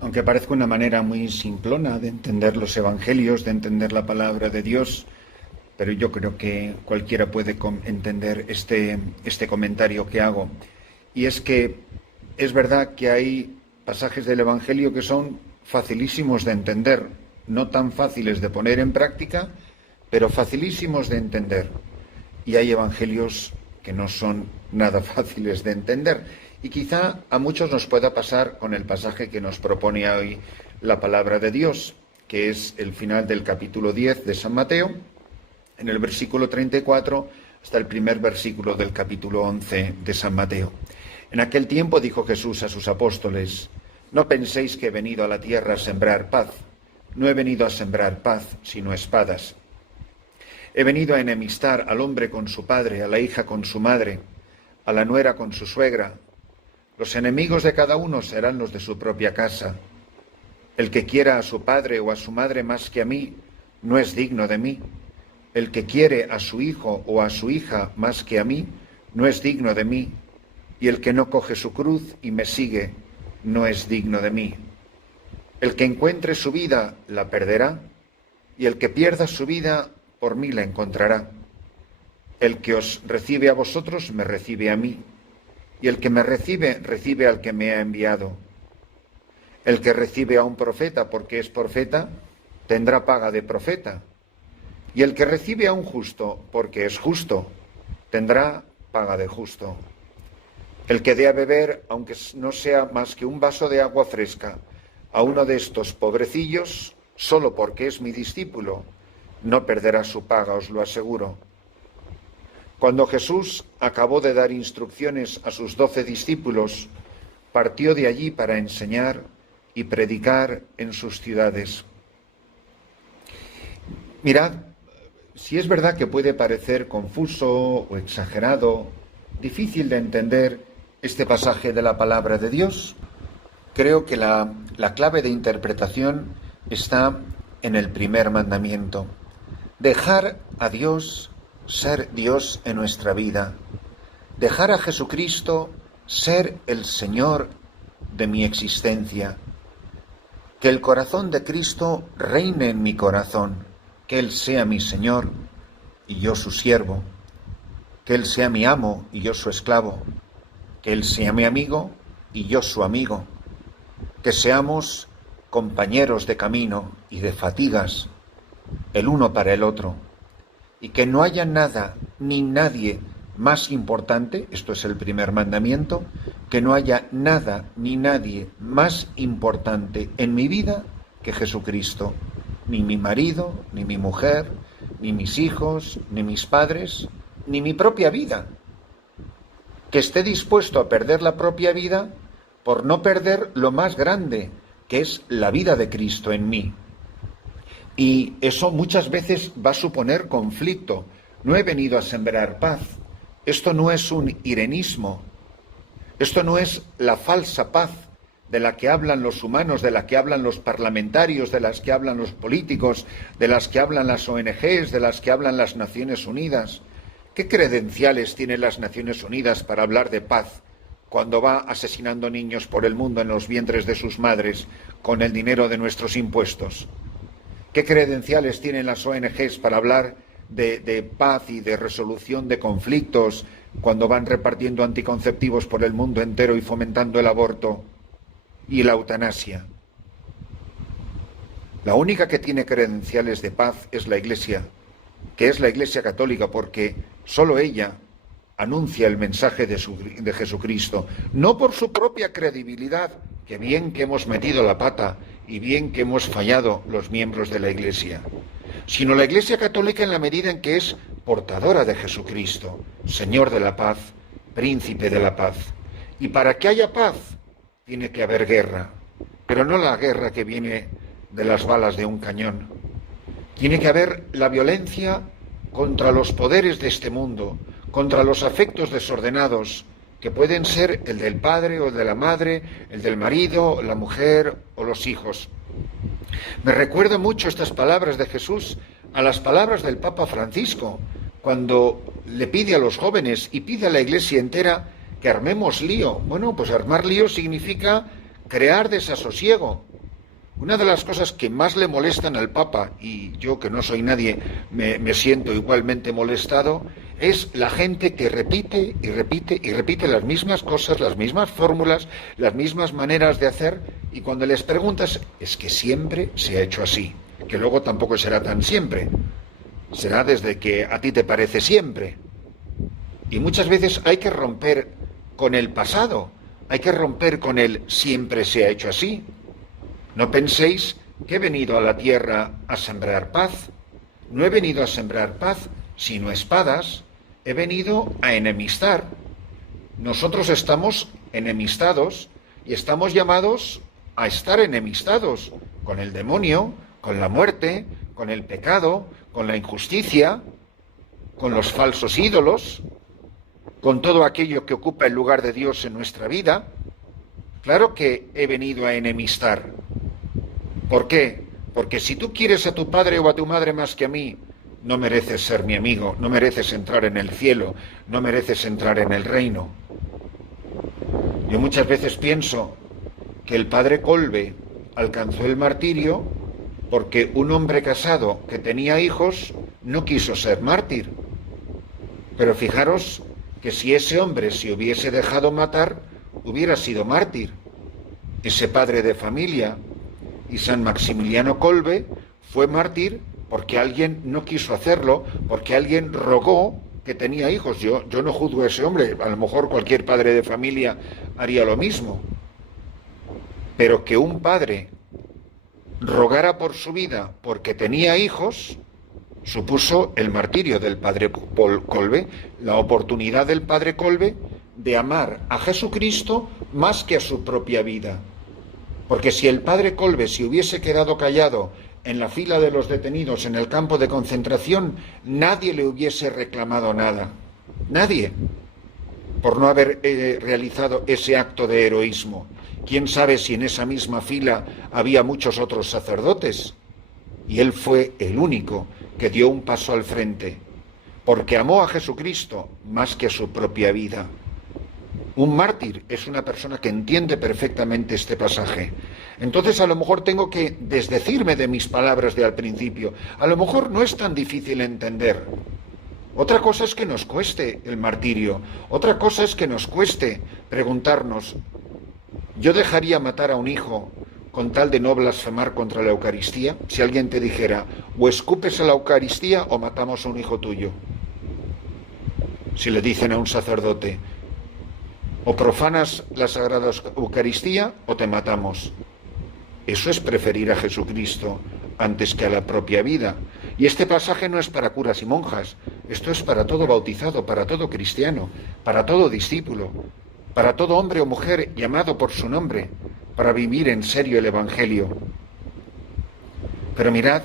Aunque parezca una manera muy simplona de entender los evangelios, de entender la palabra de Dios, pero yo creo que cualquiera puede entender este comentario que hago. Y es que es verdad que hay pasajes del evangelio que son facilísimos de entender, no tan fáciles de poner en práctica, pero facilísimos de entender. Y hay evangelios que no son nada fáciles de entender. Y quizá a muchos nos pueda pasar con el pasaje que nos propone hoy la palabra de Dios, que es el final del capítulo 10 de San Mateo, en el versículo 34 hasta el primer versículo del capítulo 11 de San Mateo. En aquel tiempo dijo Jesús a sus apóstoles: no penséis que he venido a la tierra a sembrar paz. No he venido a sembrar paz, sino espadas. He venido a enemistar al hombre con su padre, a la hija con su madre, a la nuera con su suegra. Los enemigos de cada uno serán los de su propia casa. El que quiera a su padre o a su madre más que a mí, no es digno de mí. El que quiere a su hijo o a su hija más que a mí, no es digno de mí. Y el que no coge su cruz y me sigue, no es digno de mí. El que encuentre su vida, la perderá, y el que pierda su vida, por mí la encontrará. El que os recibe a vosotros, me recibe a mí, y el que me recibe, recibe al que me ha enviado. El que recibe a un profeta porque es profeta, tendrá paga de profeta, y el que recibe a un justo porque es justo, tendrá paga de justo. El que dé a beber, aunque no sea más que un vaso de agua fresca, a uno de estos pobrecillos, solo porque es mi discípulo, no perderá su paga, os lo aseguro. Cuando Jesús acabó de dar instrucciones a sus 12 discípulos, partió de allí para enseñar y predicar en sus ciudades. Mirad, si es verdad que puede parecer confuso o exagerado, difícil de entender este pasaje de la palabra de Dios, creo que la clave de interpretación está en el primer mandamiento. Dejar a Dios ser Dios en nuestra vida. Dejar a Jesucristo ser el Señor de mi existencia. Que el corazón de Cristo reine en mi corazón. Que Él sea mi Señor y yo su siervo. Que Él sea mi amo y yo su esclavo. Que Él sea mi amigo y yo su amigo. Que seamos compañeros de camino y de fatigas, el uno para el otro. Y que no haya nada ni nadie más importante, esto es el primer mandamiento, que no haya nada ni nadie más importante en mi vida que Jesucristo. Ni mi marido, ni mi mujer, ni mis hijos, ni mis padres, ni mi propia vida. Que esté dispuesto a perder la propia vida por no perder lo más grande, que es la vida de Cristo en mí. Y eso muchas veces va a suponer conflicto. No he venido a sembrar paz. Esto no es un irenismo. Esto no es la falsa paz de la que hablan los humanos, de la que hablan los parlamentarios, de las que hablan los políticos, de las que hablan las ONGs, de las que hablan las Naciones Unidas. ¿Qué credenciales tienen las Naciones Unidas para hablar de paz cuando va asesinando niños por el mundo en los vientres de sus madres con el dinero de nuestros impuestos? ¿Qué credenciales tienen las ONGs para hablar de paz y de resolución de conflictos cuando van repartiendo anticonceptivos por el mundo entero y fomentando el aborto y la eutanasia? La única que tiene credenciales de paz es la Iglesia, que es la Iglesia católica, porque solo ella anuncia el mensaje de Jesucristo, no por su propia credibilidad, que bien que hemos metido la pata y bien que hemos fallado los miembros de la Iglesia, sino la Iglesia católica en la medida en que es portadora de Jesucristo, Señor de la paz, Príncipe de la paz. Y para que haya paz, tiene que haber guerra, pero no la guerra que viene de las balas de un cañón. Tiene que haber la violencia contra los poderes de este mundo, contra los afectos desordenados, que pueden ser el del padre o el de la madre, el del marido, la mujer o los hijos. Me recuerda mucho estas palabras de Jesús a las palabras del Papa Francisco, cuando le pide a los jóvenes y pide a la Iglesia entera que armemos lío. Bueno, pues armar lío significa crear desasosiego, Una de las cosas que más le molestan al Papa, y yo que no soy nadie me siento igualmente molestado, es la gente que repite y repite y repite las mismas cosas, las mismas fórmulas, las mismas maneras de hacer, y cuando les preguntas, es que siempre se ha hecho así, que luego tampoco será tan siempre, será desde que a ti te parece siempre. Y muchas veces hay que romper con el pasado, hay que romper con el siempre se ha hecho así. No penséis que he venido a la tierra a sembrar paz. No he venido a sembrar paz, sino espadas. He venido a enemistar. Nosotros estamos enemistados y estamos llamados a estar enemistados con el demonio, con la muerte, con el pecado, con la injusticia, con los falsos ídolos, con todo aquello que ocupa el lugar de Dios en nuestra vida. Claro que he venido a enemistar. ¿Por qué? Porque si tú quieres a tu padre o a tu madre más que a mí, no mereces ser mi amigo, no mereces entrar en el cielo, no mereces entrar en el reino. Yo muchas veces pienso que el padre Kolbe alcanzó el martirio porque un hombre casado que tenía hijos no quiso ser mártir. Pero fijaros que si ese hombre se hubiese dejado matar, hubiera sido mártir. Ese padre de familia. Y San Maximiliano Kolbe fue mártir porque alguien no quiso hacerlo, porque alguien rogó que tenía hijos. Yo no juzgo a ese hombre, a lo mejor cualquier padre de familia haría lo mismo. Pero que un padre rogara por su vida porque tenía hijos, supuso el martirio del padre Kolbe, la oportunidad del padre Kolbe de amar a Jesucristo más que a su propia vida. Porque si el padre Kolbe se hubiese quedado callado en la fila de los detenidos en el campo de concentración, nadie le hubiese reclamado nada. Nadie. Por no haber realizado ese acto de heroísmo. ¿Quién sabe si en esa misma fila había muchos otros sacerdotes? Y él fue el único que dio un paso al frente, porque amó a Jesucristo más que a su propia vida. Un mártir es una persona que entiende perfectamente este pasaje. Entonces a lo mejor tengo que desdecirme de mis palabras de al principio. A lo mejor no es tan difícil entender. Otra cosa es que nos cueste el martirio. Otra cosa es que nos cueste preguntarnos, ¿yo dejaría matar a un hijo con tal de no blasfemar contra la Eucaristía? Si alguien te dijera, o escupes a la Eucaristía o matamos a un hijo tuyo. Si le dicen a un sacerdote, o profanas la Sagrada Eucaristía o te matamos. Eso es preferir a Jesucristo antes que a la propia vida. Y este pasaje no es para curas y monjas, esto es para todo bautizado, para todo cristiano, para todo discípulo, para todo hombre o mujer llamado por su nombre, para vivir en serio el Evangelio. Pero mirad,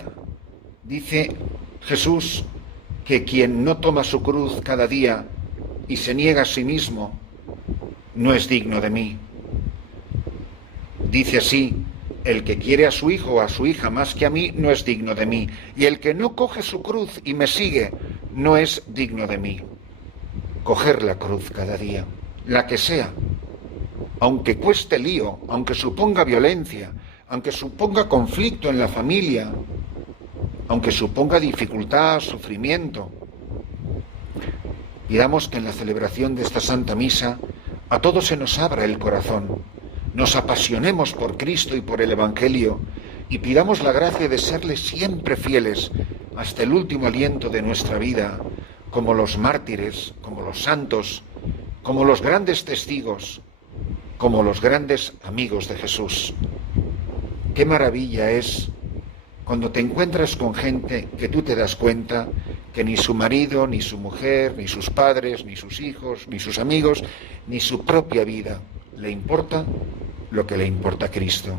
dice Jesús que quien no toma su cruz cada día y se niega a sí mismo, no es digno de mí. Dice así, el que quiere a su hijo o a su hija más que a mí, no es digno de mí. Y el que no coge su cruz y me sigue, no es digno de mí. Coger la cruz cada día, la que sea, aunque cueste lío, aunque suponga violencia, aunque suponga conflicto en la familia, aunque suponga dificultad, sufrimiento. Pidamos que en la celebración de esta Santa Misa a todos se nos abra el corazón, nos apasionemos por Cristo y por el Evangelio y pidamos la gracia de serle siempre fieles hasta el último aliento de nuestra vida, como los mártires, como los santos, como los grandes testigos, como los grandes amigos de Jesús. Qué maravilla es cuando te encuentras con gente que tú te das cuenta que ni su marido, ni su mujer, ni sus padres, ni sus hijos, ni sus amigos, ni su propia vida le importa lo que le importa a Cristo.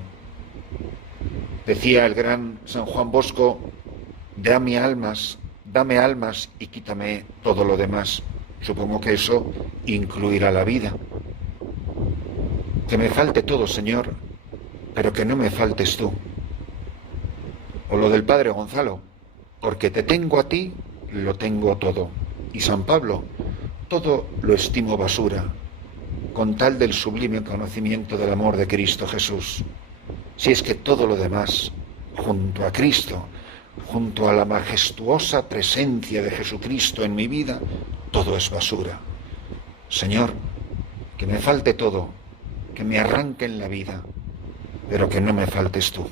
Decía el gran San Juan Bosco, dame almas y quítame todo lo demás. Supongo que eso incluirá la vida. Que me falte todo, Señor, pero que no me faltes tú. O lo del Padre Gonzalo, porque te tengo a ti, lo tengo todo. Y San Pablo, todo lo estimo basura, con tal del sublime conocimiento del amor de Cristo Jesús. si es que todo lo demás, junto a Cristo, junto a la majestuosa presencia de Jesucristo en mi vida, todo es basura? Señor, que me falte todo, que me arranquen la vida, pero que no me faltes tú.